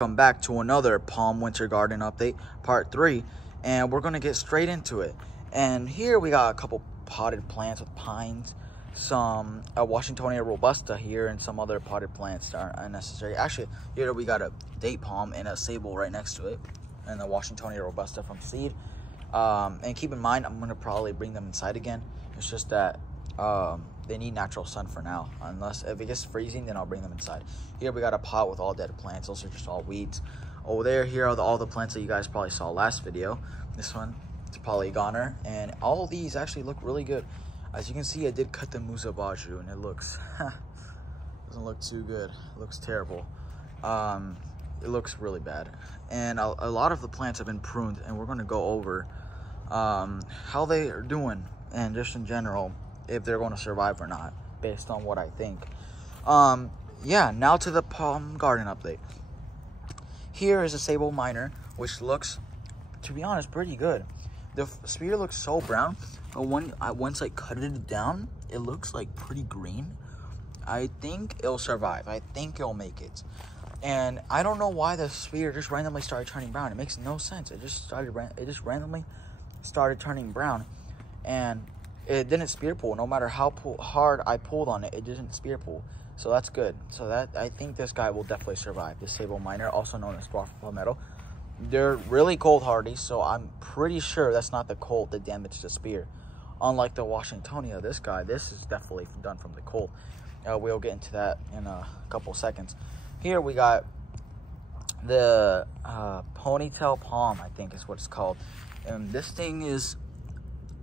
Welcome back to another Palm Winter Garden update, part 3, and we're going to get straight into it. And here we got a couple potted plants with pines, some Washingtonia robusta here, and some other potted plants that aren't unnecessary. Actually, here we got a date palm and a sable right next to it, and the Washingtonia robusta from seed. And keep in mind, I'm going to probably bring them inside again. It's just that they need natural sun for now. Unless if it gets freezing, then I'll bring them inside. Here we got a pot with all dead plants. Those are just all weeds. Over there, here are all the plants that you guys probably saw last video. This one, it's polygoner, and all of these actually look really good. As you can see, I did cut the Musa Baju, and it looks doesn't look too good. It looks terrible. It looks really bad, and a lot of the plants have been pruned, and we're going to go over how they are doing and just in general if they're going to survive or not, based on what I think. Yeah, now to the palm garden update. Here is a sable minor, which looks, to be honest, pretty good. The spear looks so brown, but once I cut it down, it looks like pretty green. I think it'll survive. I think it'll make it. And I don't know why the spear just randomly started turning brown. It makes no sense. It just randomly started turning brown, and it didn't spear pull. No matter how hard I pulled on it, it didn't spear pull. So that's good. So that I think this guy will definitely survive. The sable minor, also known as dwarf palmetto. They're really cold hardy, so I'm pretty sure that's not the cold that damaged the spear. Unlike the Washingtonia, this is definitely done from the cold. We'll get into that in a couple seconds. Here we got the ponytail palm, I think is what it's called. And this thing is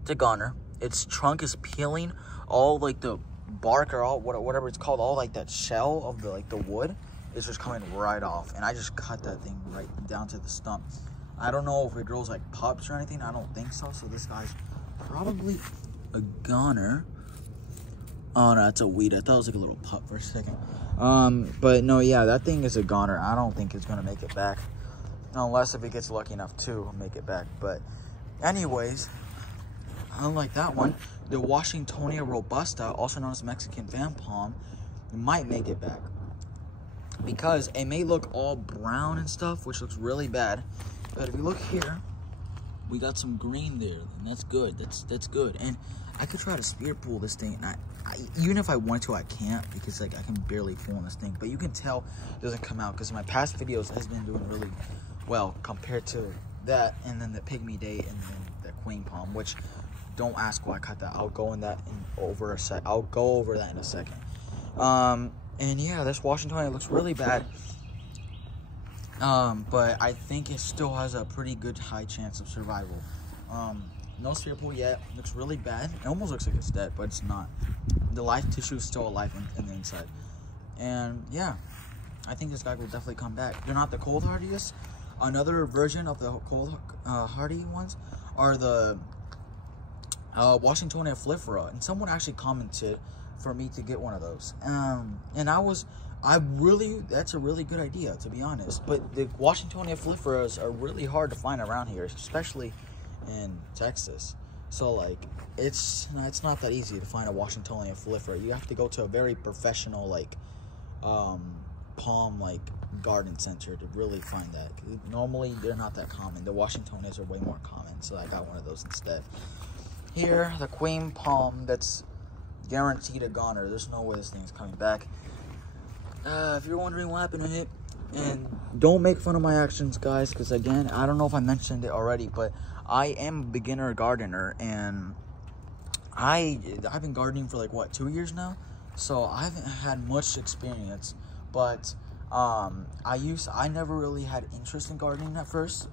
a goner. Its trunk is peeling, all like the bark or all whatever it's called, all like that shell of the wood is just coming right off. And I just cut that thing right down to the stump. I don't know if it grows like pups or anything. I don't think so. So this guy's probably a goner. Oh no, it's a weed. I thought it was like a little pup for a second. But no, yeah, that thing is a goner. I don't think it's gonna make it back, unless if it gets lucky enough to make it back. But anyways, unlike that one, the Washingtonia robusta, also known as Mexican fan palm, might make it back, because it may look all brown and stuff, which looks really bad. But if you look here, we got some green there, and that's good. That's good. And I could try to spear pull this thing, and I even if I want to, I can't, because like I can barely pull on this thing. But you can tell it doesn't come out, because my past videos has been doing really well compared to that, and then the pygmy date, and then the queen palm, which don't ask why I cut that. I'll go in that I'll go over that in a second. And yeah, this Washingtonia looks really bad. But I think it still has a pretty good high chance of survival. No spear pull yet. Looks really bad. It almost looks like it's dead, but it's not. The life tissue is still alive in the inside. And yeah, I think this guy will definitely come back. They're not the cold hardiest. Another version of the cold hardy ones are the Washingtonia flifera, and someone actually commented for me to get one of those. And that's a really good idea, to be honest. But the Washingtonia fliferas are really hard to find around here, especially in Texas. So like, it's not that easy to find a Washingtonia flifera. You have to go to a very professional palm garden center to really find that. Normally they're not that common. The Washingtonias are way more common, so I got one of those instead. Here, the queen palm, that's guaranteed a goner. There's no way this thing's coming back. If you're wondering what happened to it, and don't make fun of my actions, guys, because again, I don't know if I mentioned it already, but I am a beginner gardener, and I've been gardening for like, what, 2 years now? So I haven't had much experience, but I never really had interest in gardening at first,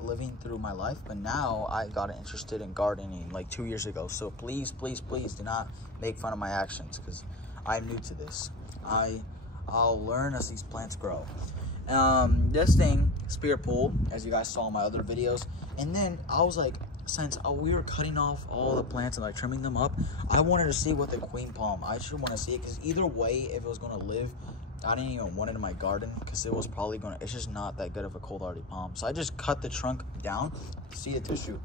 living through my life, but now I got interested in gardening like 2 years ago. So please, please, please do not make fun of my actions, because I'm new to this. I'll learn as these plants grow. This thing, spear pull, as you guys saw in my other videos. And then I was like, since we were cutting off all the plants and like trimming them up, I wanted to see what the queen palm, I should want to see it, because either way, if it was going to live, I didn't even want it in my garden, because it was probably going to, it's just not that good of a cold hardy palm. So I just cut the trunk down, see the tissue,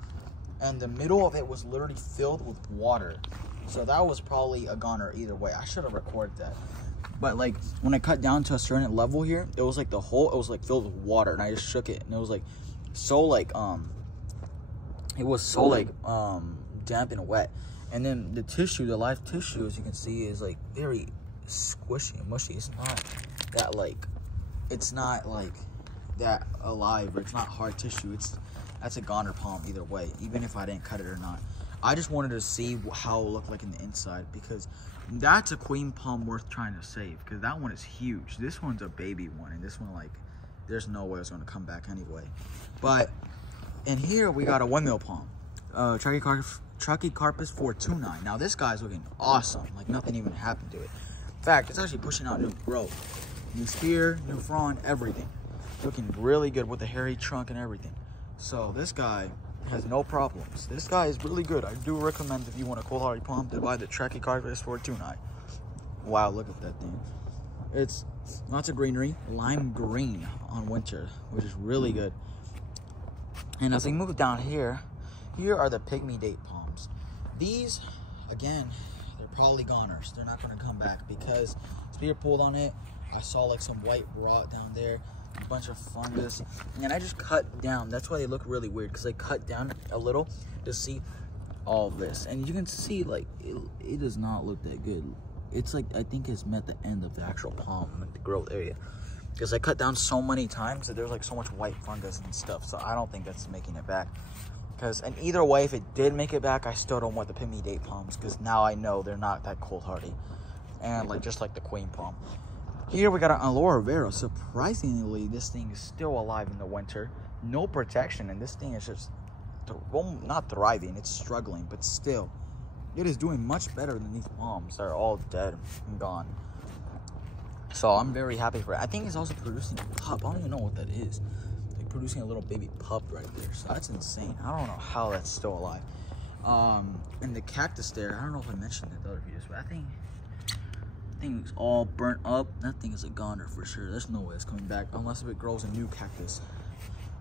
and the middle of it was literally filled with water. So that was probably a goner either way. I should have recorded that. But like when I cut down to a certain level here, it was like the whole, it was like filled with water, and I just shook it, and it was like so like it was so like damp and wet. And then the tissue, the live tissue, as you can see, is like very squishy and mushy. It's not that like, it's not like that alive, or it's not hard tissue. That's a goner palm either way, even if I didn't cut it or not. I just wanted to see how it looked like in the inside, because that's a queen palm worth trying to save, because that one is huge. This one's a baby one, and this one, like, there's no way it's going to come back anyway. But in here we got a windmill palm, Trachycarpus 429. Now this guy's looking awesome, like nothing even happened to it. In fact, it's actually pushing out new growth, new spear, new frond, everything. Looking really good with the hairy trunk and everything. So this guy has no problems. This guy is really good. I do recommend, if you want a cold hardy palm, to buy the Trachycarpus 429. Wow, look at that thing. It's lots of greenery, lime green on winter, which is really good. And as I move down here, here are the pygmy date palms. These, again, they're probably goners. They're not going to come back because spear pulled on it. I saw like some white rot down there, a bunch of fungus, and I just cut down. That's why they look really weird, because I cut down a little to see all this. And you can see, like, it does not look that good. It's like, I think it's met the end of the actual palm, like the growth area, because I cut down so many times that there's like so much white fungus and stuff. So I don't think that's making it back. And either way, if it did make it back, I still don't want the pygmy date palms, because now I know they're not that cold hardy, and like just like the queen palm. Here we got an aloe vera. Surprisingly, this thing is still alive in the winter, no protection, and this thing is just, well, not thriving, it's struggling, but still it is doing much better than these palms that are all dead and gone. So I'm very happy for it. I think it's also producing a pup. I don't even know what that is. Producing a little baby pup right there, so that's insane. I don't know how that's still alive. And the cactus there, I don't know if I mentioned it in the other videos, but I think it's all burnt up. That thing is a goner for sure. There's no way it's coming back unless if it grows a new cactus,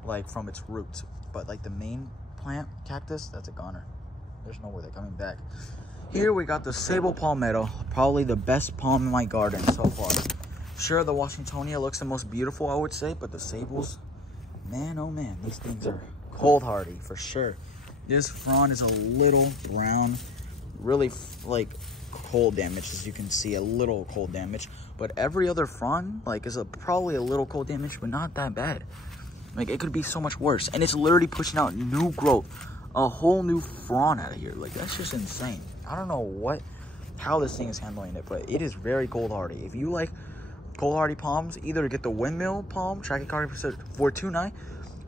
like from its roots. But like the main plant cactus, that's a goner. There's no way they're coming back. Here we got the sable palmetto, probably the best palm in my garden so far. Sure, the Washingtonia looks the most beautiful, I would say, but the sables, man, oh man, these things are cold hardy for sure. This frond is a little brown, really like cold damage, as you can see, a little cold damage. But every other frond like is probably a little cold damage, but not that bad. Like it could be so much worse, and it's literally pushing out new growth, a whole new frond out of here. Like that's just insane. I don't know how this thing is handling it, but it is very cold hardy. If you like cold hardy palms, either get the windmill palm, Trachycarpus 429,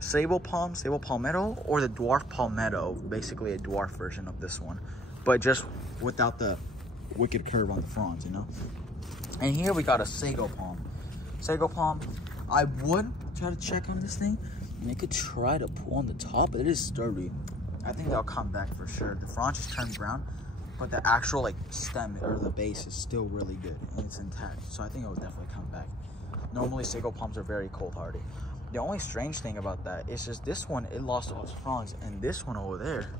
sable palm, sable palmetto, or the dwarf palmetto, basically a dwarf version of this one, but just without the wicked curve on the fronds, you know. And here we got a sago palm. Sago palm, I would try to check on this thing, and I could try to pull on the top, but it is sturdy. I think they'll come back for sure. The frond just turned brown, but the actual like stem or the base is still really good and it's intact, so I think it will definitely come back. Normally sago palms are very cold hardy. The only strange thing about that is just this one, it lost all its fronds, and this one over there,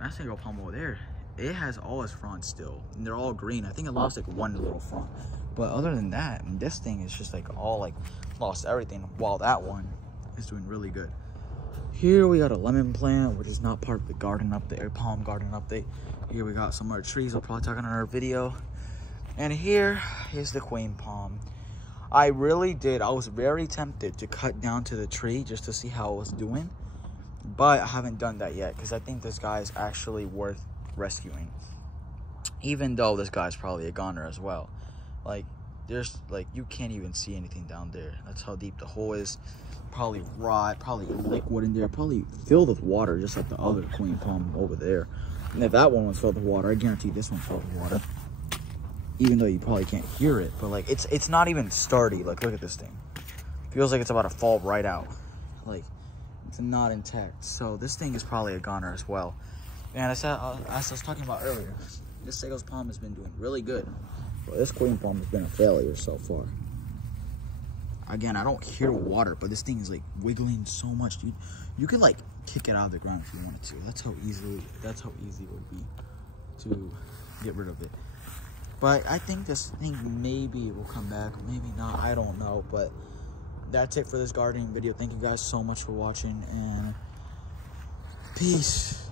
that sago palm over there, it has all its fronds still, and they're all green. I think it lost like one little frond, but other than that, this thing is just like all like lost everything, while that one is doing really good. Here we got a lemon plant, which is not part of the garden update or palm garden update. Here we got some more trees we'll probably talk on our video. And here is the queen palm. I was very tempted to cut down to the tree just to see how it was doing, but I haven't done that yet because I think this guy is actually worth rescuing, even though this guy's probably a goner as well. Like there's like, you can't even see anything down there. That's how deep the hole is. Probably rot, probably liquid in there, probably filled with water, just like the other queen palm over there. And if that one was filled with water, I guarantee this one's filled with water. Even though you probably can't hear it, but like it's not even sturdy. Like look at this thing. Feels like it's about to fall right out. Like it's not intact. So this thing is probably a goner as well. And as I was talking about earlier, this sago's palm has been doing really good. Well, this queen palm has been a failure so far. Again, I don't hear water, but this thing is like wiggling so much, dude. You could like kick it out of the ground if you wanted to. That's how easy it would be to get rid of it. But I think this thing maybe will come back, maybe not, I don't know. But that's it for this gardening video. Thank you guys so much for watching, and peace.